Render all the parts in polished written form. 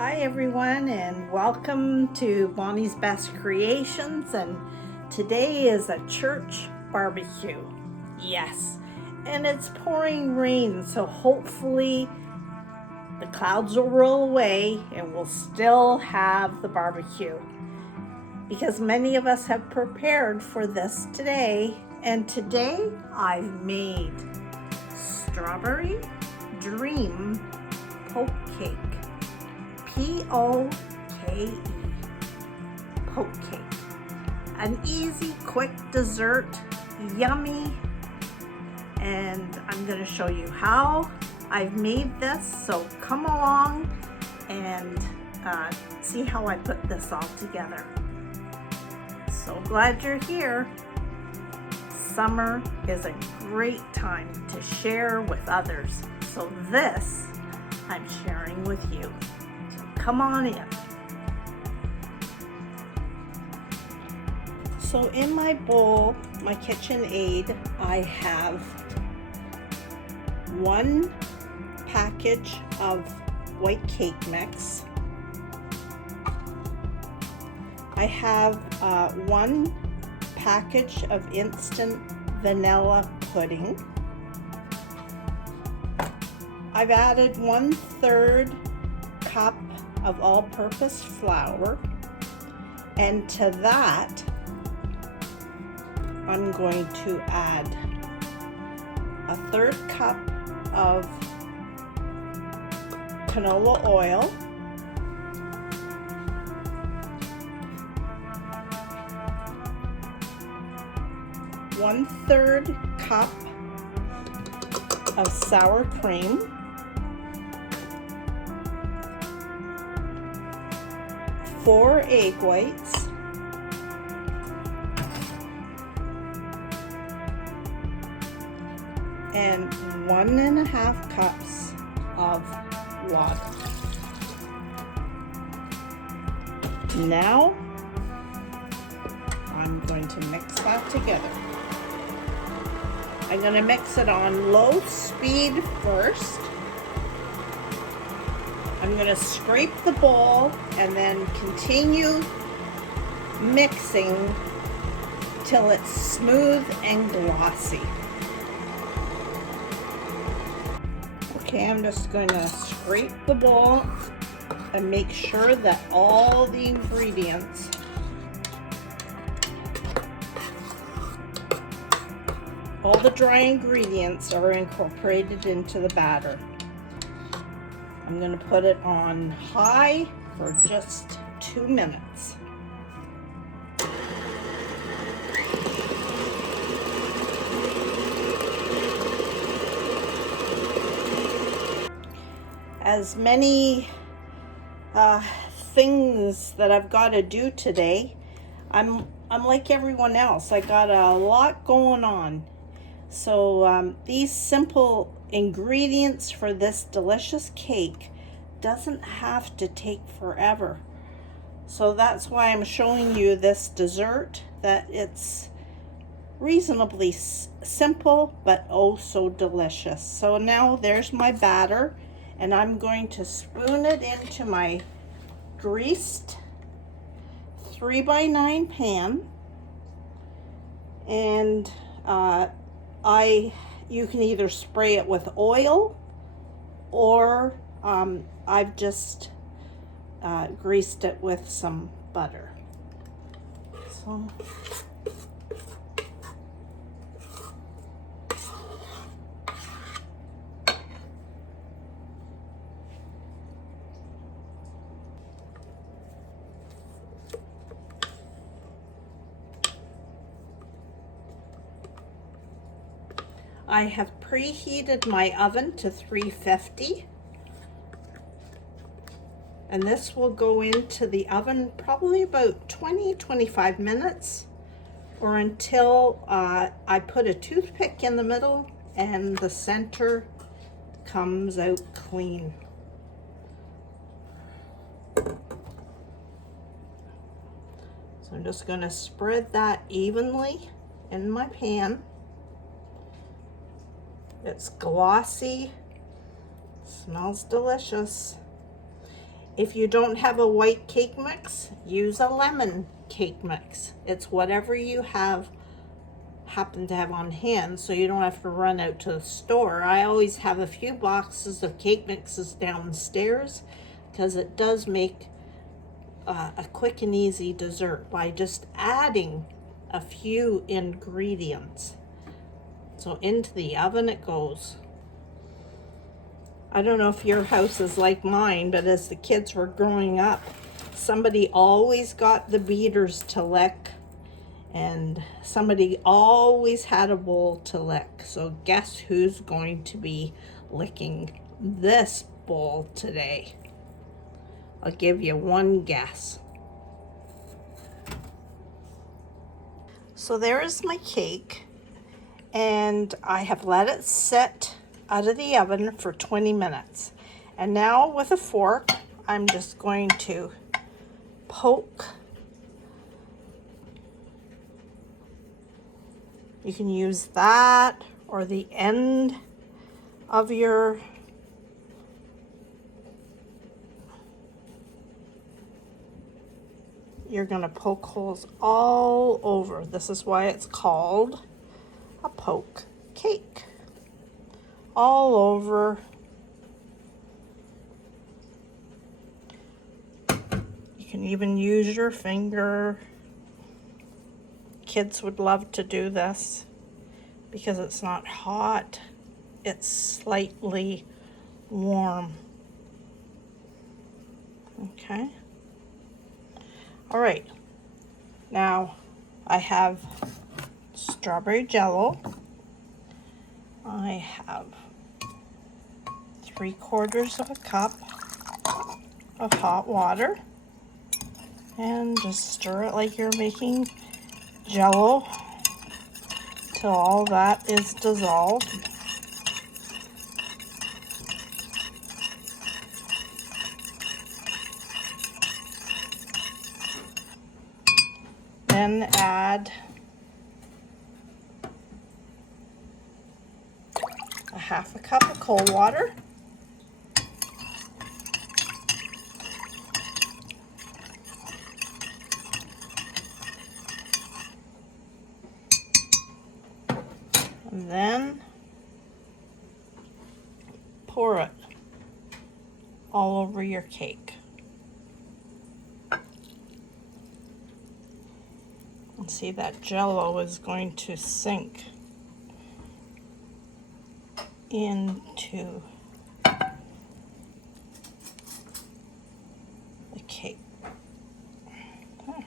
Hi everyone, and welcome to Bonnie's Best Creations. And today is a church barbecue. Yes, and it's pouring rain, so hopefully the clouds will roll away and we'll still have the barbecue, because many of us have prepared for this today. And today I've made strawberry dream poke cake. P-O-K-E, poke cake. An easy, quick dessert, yummy, and I'm going to show you how I've made this. So come along and see how I put this all together. So glad you're here. Summer is a great time to share with others. So this I'm sharing with you. Come on in. So in my bowl, my kitchen aid, I have 1 package of white cake mix. I have 1 package of instant vanilla pudding. I've added 1/3 cup of all-purpose flour, and to that I'm going to add 1/3 cup of canola oil, 1/3 cup of sour cream, 4 egg whites, and 1.5 cups of water. Now I'm going to mix that together. I'm going to mix it on low speed first. I'm going to scrape the bowl and then continue mixing till it's smooth and glossy. Okay, I'm just going to scrape the bowl and make sure that all the ingredients all the dry ingredients are incorporated into the batter. I'm going to put it on high for just 2 minutes. As many things that I've got to do today, I'm like everyone else. I got a lot going on. So these simple ingredients for this delicious cake doesn't have to take forever. So that's why I'm showing you this dessert, that it's reasonably simple but oh so delicious. So now there's my batter, and I'm going to spoon it into my greased 3x9 pan, and you can either spray it with oil, or I've just greased it with some butter. So I have preheated my oven to 350, and this will go into the oven probably about 20-25 minutes, or until I put a toothpick in the middle and the center comes out clean. So I'm just going to spread that evenly in my pan. It's glossy, smells delicious. If you don't have a white cake mix, use a lemon cake mix. It's whatever you happen to have on hand, so you don't have to run out to the store. I always have a few boxes of cake mixes downstairs because it does make a quick and easy dessert by just adding a few ingredients. So into the oven it goes. I don't know if your house is like mine, but as the kids were growing up, somebody always got the beaters to lick, and somebody always had a bowl to lick. So guess who's going to be licking this bowl today? I'll give you one guess. So there is my cake, and I have let it sit out of the oven for 20 minutes. And now with a fork, I'm just going to poke. You can use that or the end of your you're going to poke holes all over. This is why it's called a poke cake. All over. You can even use your finger. Kids would love to do this because it's not hot, it's slightly warm. Okay. All right, now I have strawberry jello. I have 3/4 of a cup of hot water, and just stir it like you're making jello till all that is dissolved. Then add a 1/2 cup of cold water. And then pour it all over your cake. And see, that jello is going to sink into the cake. Okay.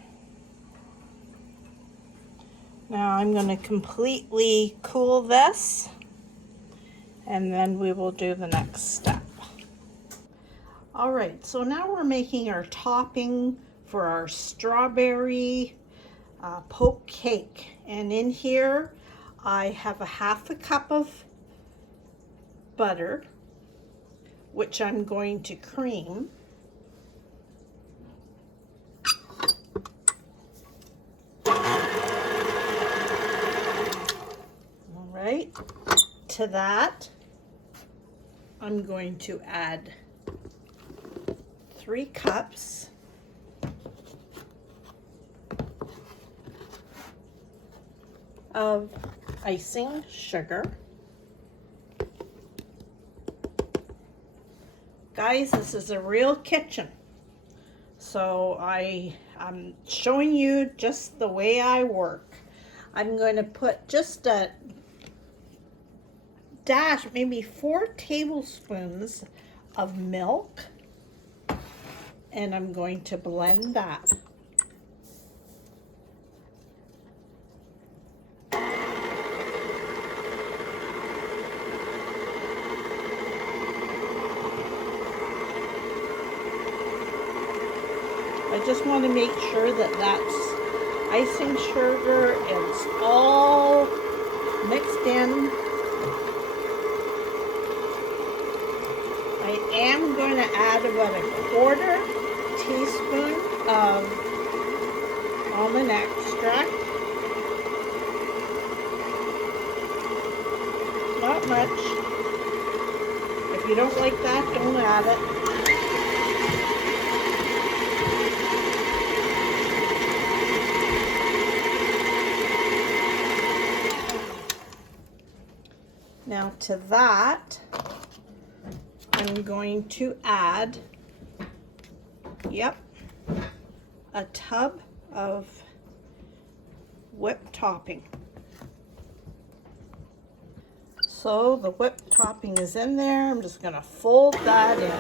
Now I'm going to completely cool this, and then we will do the next step. All right, so now we're making our topping for our strawberry poke cake. And in here I have a 1/2 cup of butter, which I'm going to cream. All right, to that I'm going to add 3 cups of icing sugar. Guys, this is a real kitchen, so I'm showing you just the way I work. I'm going to put just a dash, maybe 4 tablespoons of milk, and I'm going to blend that. I just want to make sure that that's icing sugar is all mixed in. I am going to add about a 1/4 teaspoon of almond extract. Not much. If you don't like that, don't add it. Now to that, I'm going to add, a tub of whipped topping. So the whipped topping is in there. I'm just going to fold that in.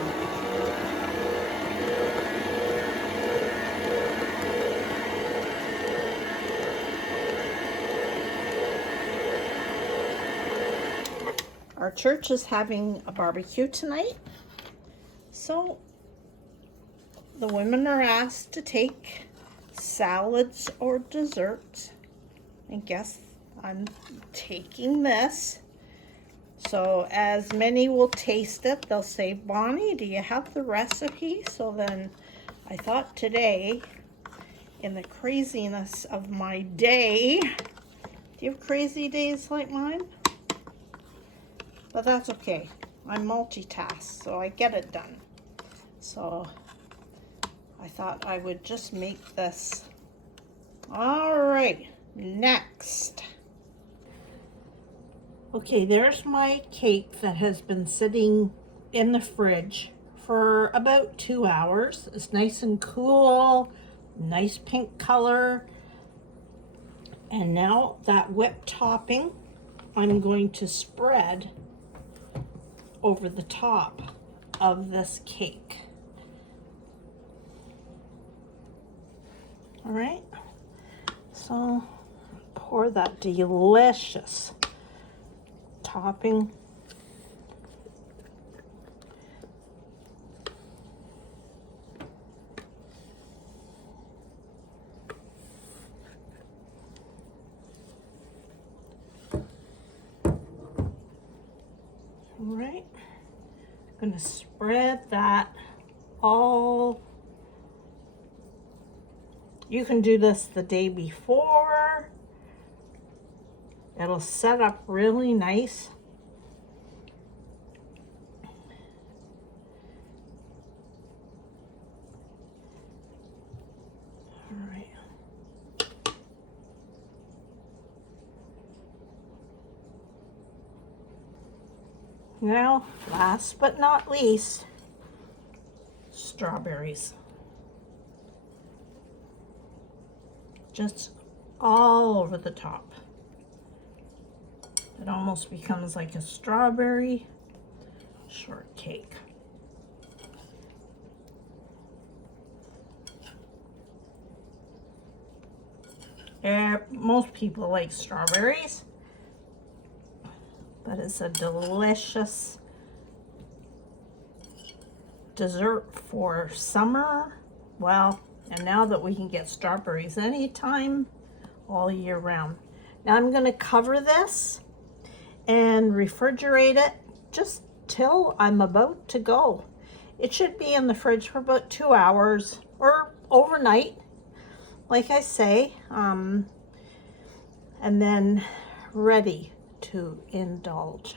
Our church is having a barbecue tonight, so the women are asked to take salads or desserts. I guess I'm taking this. So as many will taste it, they'll say, Bonnie, do you have the recipe? So then I thought today, in the craziness of my day, do you have crazy days like mine? But that's okay. I multitask, so I get it done. So I thought I would just make this. All right, next. Okay, there's my cake that has been sitting in the fridge for about 2 hours. It's nice and cool, nice pink color. And now that whipped topping, I'm going to spread over the top of this cake. All right, so pour that delicious topping. All right, I'm gonna spread that all. You can do this the day before. It'll set up really nice. All right. Now, last but not least, strawberries. Just all over the top. It almost becomes like a strawberry shortcake. Most people like strawberries, but it's a delicious dessert for summer. Well, and now that we can get strawberries anytime, all year round. Now I'm going to cover this and refrigerate it just till I'm about to go. It should be in the fridge for about 2 hours or overnight, like I say, and then ready to indulge.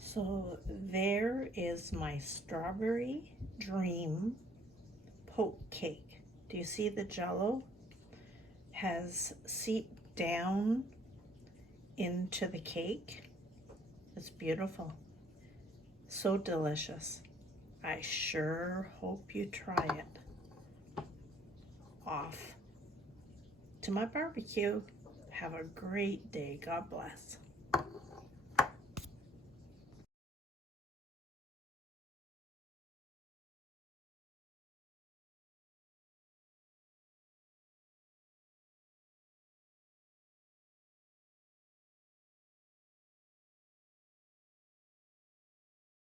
So there is my strawberry dream poke cake. Do you see the jello has seeped down into the cake? It's beautiful. So delicious. I sure hope you try it. Off to my barbecue. Have a great day. God bless.